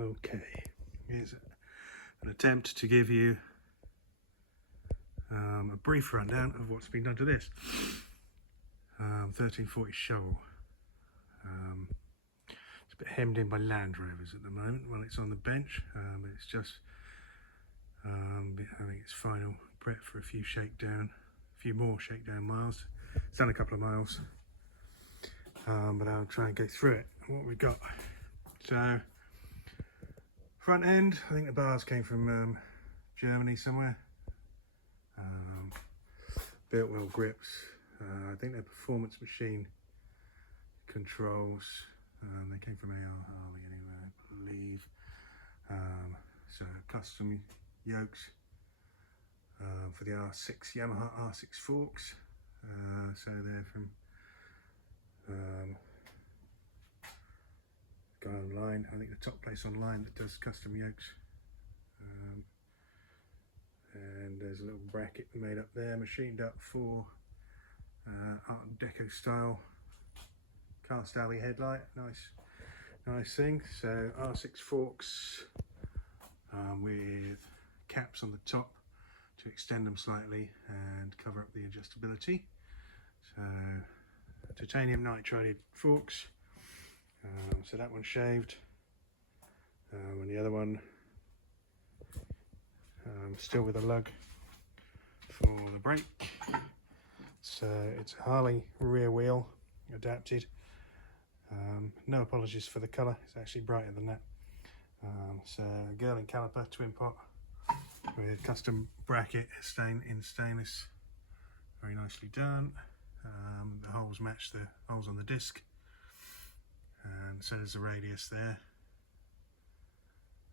Okay, here's an attempt to give you a brief rundown of what's been done to this 1340 shovel. It's a bit hemmed in by Land Rovers at the moment while it's on the bench. It's just having its final prep for a few more shakedown miles. It's done a couple of miles, but I'll try and go through it. What we got? So front end, I think the bars came from Germany somewhere. Built well grips. I think they're performance machine controls. They came from AR Harley anyway, I believe. So custom yokes for the R6 Yamaha R6 forks. So they're from guy online. I think the top place online that does custom yokes. And there's a little bracket made up there, machined up for Art Deco style cast alley headlight. Nice thing. So R6 forks with caps on the top to extend them slightly and cover up the adjustability. So titanium nitrided forks. So that one's shaved, and the other one still with a lug for the brake. So it's a Harley rear wheel adapted. No apologies for the colour, it's actually brighter than that. So Girling caliper, twin pot with custom bracket in stainless, very nicely done. The holes match the holes on the disc, and so there's a radius there,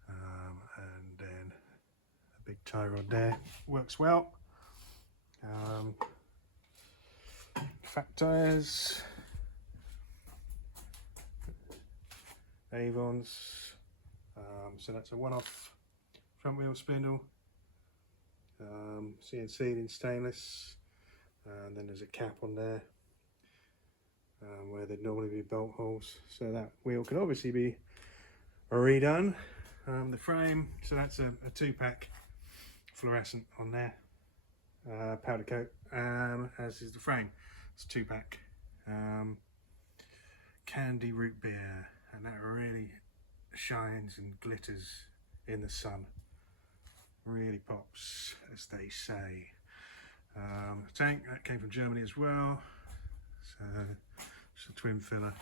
and then a big tie rod there. Works well. Fat tyres, Avons, so that's a one-off front wheel spindle, CNC'd in stainless, and then there's a cap on there where there'd normally be bolt holes, so that wheel can obviously be redone. The frame, so that's a 2-pack fluorescent on there, powder coat, as is the frame. It's a 2-pack candy root beer, and that really shines and glitters in the sun, really pops, as they say. Tank, that came from Germany as well, so it's a twin filler.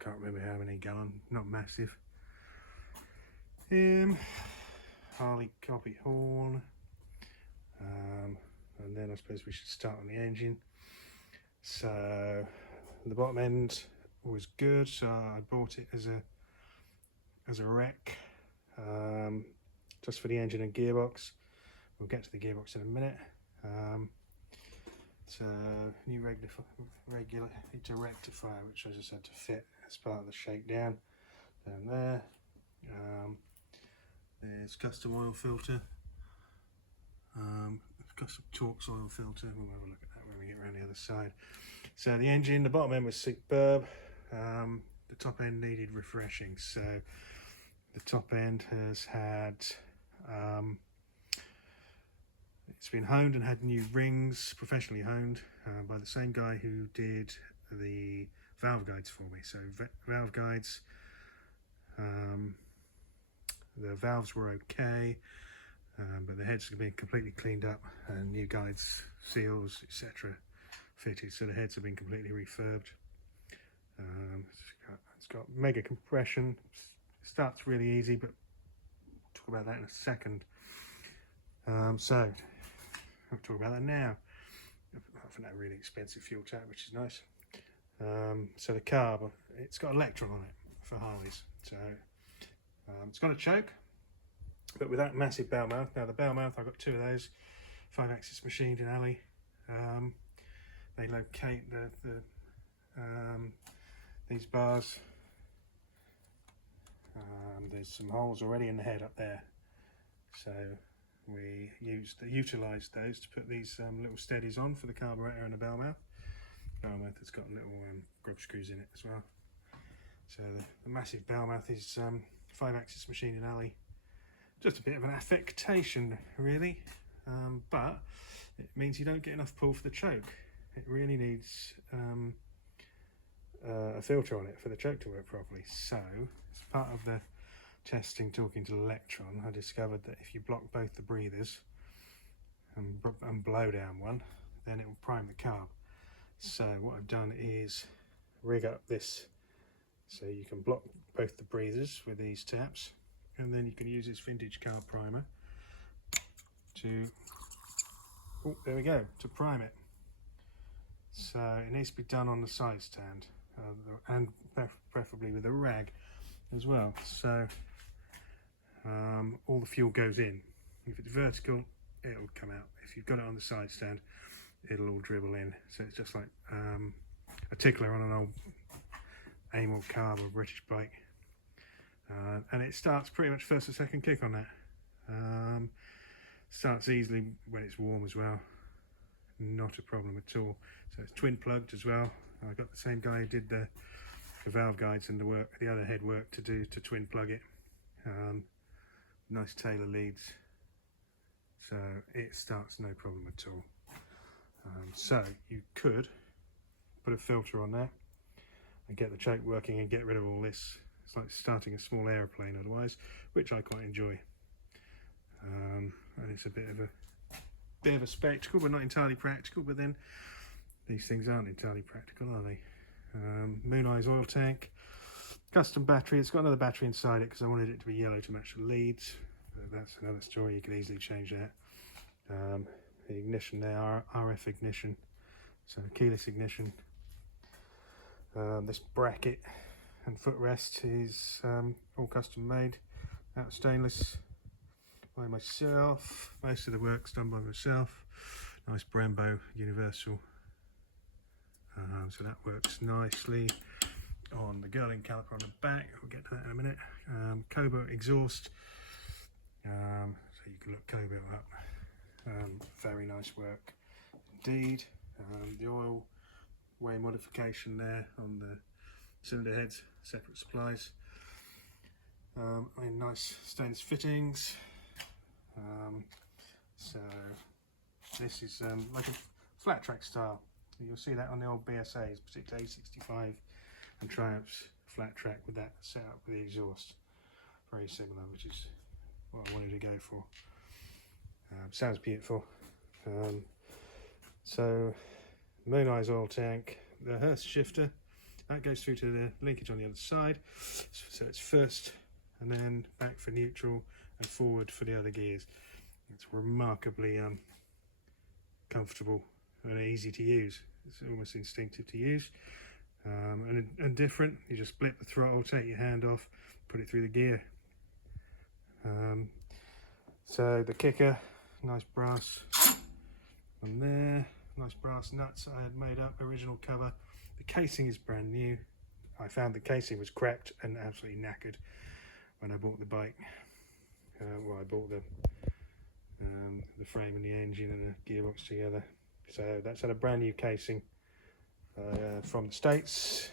Can't remember how many gallon, not massive. Harley copy horn, and then I suppose we should start on the engine. So the bottom end was good, so I bought it as a wreck, just for the engine and gearbox. We'll get to the gearbox in a minute. So new regulator rectifier, which I just had to fit as part of the shakedown down there. There's custom oil filter, custom Torx oil filter. We'll have a look at that when we get around the other side. So the engine, the bottom end was superb. The top end needed refreshing. So the top end has had, it's been honed and had new rings, professionally honed by the same guy who did the valve guides for me. So valve guides, the valves were okay, but the heads have been completely cleaned up and new guides, seals, etc. fitted. So the heads have been completely refurbed. It's got mega compression. It starts really easy, but we'll talk about that in a second. So I'll talk about that now. Apart from that really expensive fuel tank, which is nice. So the carb, it's got Electron on it for Harleys. So it's got a choke, but with that massive bell mouth. Now the bell mouth, I've got 2 of those, 5-axis machined in alley. They locate these bars. There's some holes already in the head up there, so we utilised those to put these little steadies on for the carburettor and the bell mouth. Bell mouth has got little grub screws in it as well. So the massive bell mouth is 5-axis machine in alley. Just a bit of an affectation really, but it means you don't get enough pull for the choke. It really needs a filter on it for the choke to work properly. So as part of the testing, talking to Electron, I discovered that if you block both the breathers and blow down one, then it will prime the carb. So what I've done is rig up this so you can block both the breathers with these taps, and then you can use this vintage carb primer to, oh, there we go, to prime it. So it needs to be done on the side stand, and preferably with a rag as well. So all the fuel goes in. If it's vertical, it'll come out. If you've got it on the side stand, it'll all dribble in. So it's just like a tickler on an old Amel carb or British bike. And it starts pretty much first or second kick on that. Starts easily when it's warm as well. Not a problem at all. So it's twin plugged as well. I got the same guy who did the valve guides and the other head work to twin plug it. Nice Taylor leads, so it starts no problem at all. So you could put a filter on there and get the choke working and get rid of all this. It's like starting a small aeroplane otherwise, which I quite enjoy. And it's a bit of a spectacle, but not entirely practical. But then these things aren't entirely practical, are they? Moon Eyes oil tank, custom battery. It's got another battery inside it because I wanted it to be yellow to match the leads. But that's another story. You can easily change that. The ignition there, RF ignition, so keyless ignition. This bracket and footrest is all custom made out of stainless by myself. Most of the work's done by myself. Nice Brembo universal, so that works nicely. On the Girling caliper on the back, we'll get to that in a minute. Cobalt exhaust, so you can look Cobalt up. Very nice work indeed. The oil way modification there on the cylinder heads, separate supplies. Nice stainless fittings. So this is like a flat track style. You'll see that on the old BSAs, particularly A65 and Triumph's flat track with that set up with the exhaust. Very similar, which is what I wanted to go for. Sounds beautiful. So Moon Eyes oil tank, the Hurst shifter, that goes through to the linkage on the other side. So it's first and then back for neutral and forward for the other gears. It's remarkably comfortable and easy to use. It's almost instinctive to use, and different. You just split the throttle, take your hand off, put it through the gear. So the kicker, nice brass on there, nice brass nuts I had made up, original cover. The casing is brand new. I found the casing was cracked and absolutely knackered when I bought the bike. Well, I bought the frame and the engine and the gearbox together. So that's had a brand new casing from the States.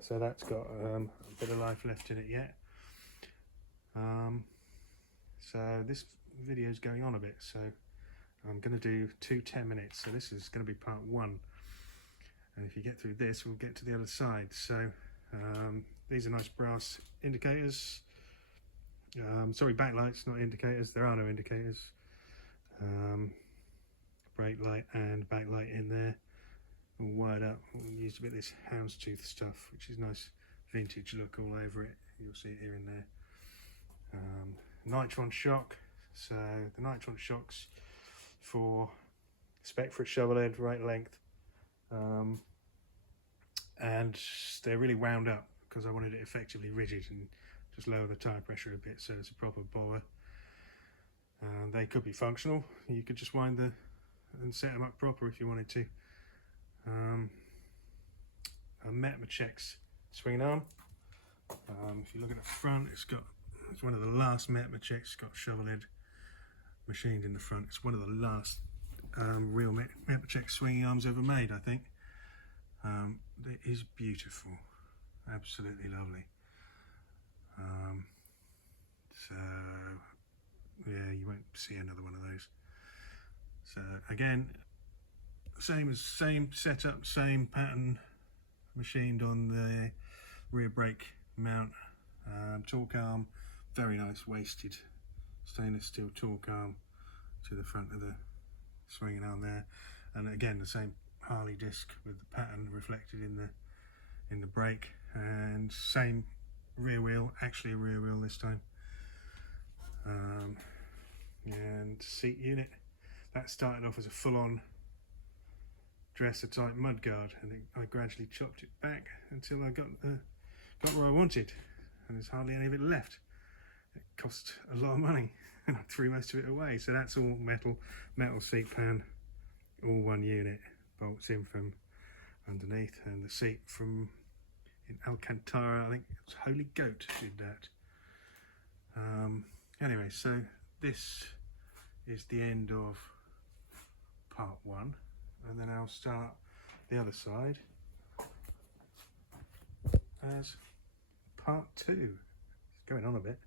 So that's got a bit of life left in it yet. So this video is going on a bit, so I'm going to do 2 10 minutes. So this is going to be part 1. And if you get through this, we'll get to the other side. So these are nice brass indicators. Sorry, backlights, not indicators. There are no indicators. Brake light and backlight in there, all wired up. We used a bit of this houndstooth stuff, which is nice vintage look all over it. You'll see it here and there. Nitron shock. So the Nitron shocks for spec for a Shovelhead, right length. And they're really wound up because I wanted it effectively rigid and just lower the tyre pressure a bit so it's a proper boa. They could be functional. You could just wind and set them up proper if you wanted to. A Metmachex swing arm. If you look at the front, it's one of the last Metmachex. It's got Shovelhead machined in the front. It's one of the last real Metmachex swinging arms ever made, I think. It is beautiful. absolutely lovely. So yeah, you won't see another one of those. So again, same setup, same pattern, machined on the rear brake mount. Torque arm, very nice wasted stainless steel torque arm to the front of the swinging arm there, and again the same Harley disc with the pattern reflected in the brake, and same rear wheel, actually a rear wheel this time. And seat unit, that started off as a full-on dresser type mudguard, and I gradually chopped it back until I got where I wanted, and there's hardly any of it left. It cost a lot of money and I threw most of it away. So that's all metal seat pan, all one unit, bolts in from underneath, and the seat from in Alcantara, I think it was Holy Goat did that. Anyway, so this is the end of part one, and then I'll start the other side as part two. It's going on a bit.